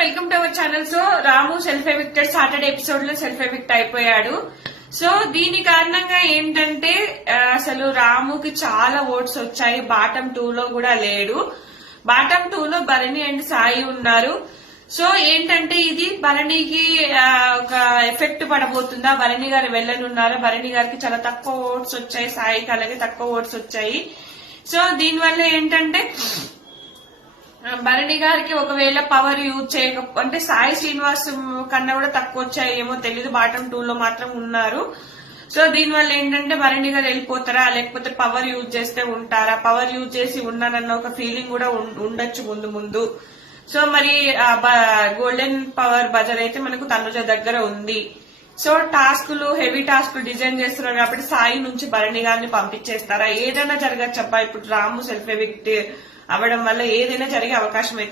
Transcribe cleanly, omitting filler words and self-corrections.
Welcome to our channel. So Ramu self evicted Saturday episode లో self evict అయిపోయాడు. So దీని కారణంగా ఏంటంటే అసలు రాముకి చాలా ఓట్స్ వచ్చాయి. బాటమ్ 2 లో కూడా లేడు. బాటమ్ 2 లో భరణి అండ్ సాయి ఉన్నారు. సో ఏంటంటే ఇది భరణికి ఒక ఎఫెక్ట్ పడబోతుందా, భరణి గారు వెళ్ళనున్నారా, భరణి గారికి చాలా తక్కువ ఓట్స్ వచ్చాయి, సాయికి అలాగే తక్కువ ఓట్స్ వచ్చాయి. సో దీనివల్ల ఏంటంటే భరణి గారికి ఒకవేళ పవర్ యూజ్ చేయక అంటే సాయి శ్రీనివాస్ కన్నా కూడా తక్కువ వచ్చాయి ఏమో తెలీదు, బాటమ్ 2 లో మాత్రం ఉన్నారు. సో దీనివల్ల ఏంటంటే భరణి గారు వెళ్ళిపోతారా లేకపోతే పవర్ యూజ్ చేస్తే ఉంటారా, పవర్ యూజ్ చేసి ఉన్నారన్న ఒక ఫీలింగ్ కూడా ఉండొచ్చు ముందు. సో మరి గోల్డెన్ పవర్ బజర్ అయితే మనకు తనుజ దగ్గర ఉంది. సో టాస్కులు హెవీ టాస్కులు డిజైన్ చేస్తున్నారు కాబట్టి సాయి నుంచి భరణి గారిని పంపించేస్తారా, ఏదైనా జరగచ్చబ్బా. ఇప్పుడు రాము సెల్ఫ్ ఎవిక్ట్ అవ్వడం వల్ల ఏదైనా జరిగే అవకాశం అయితే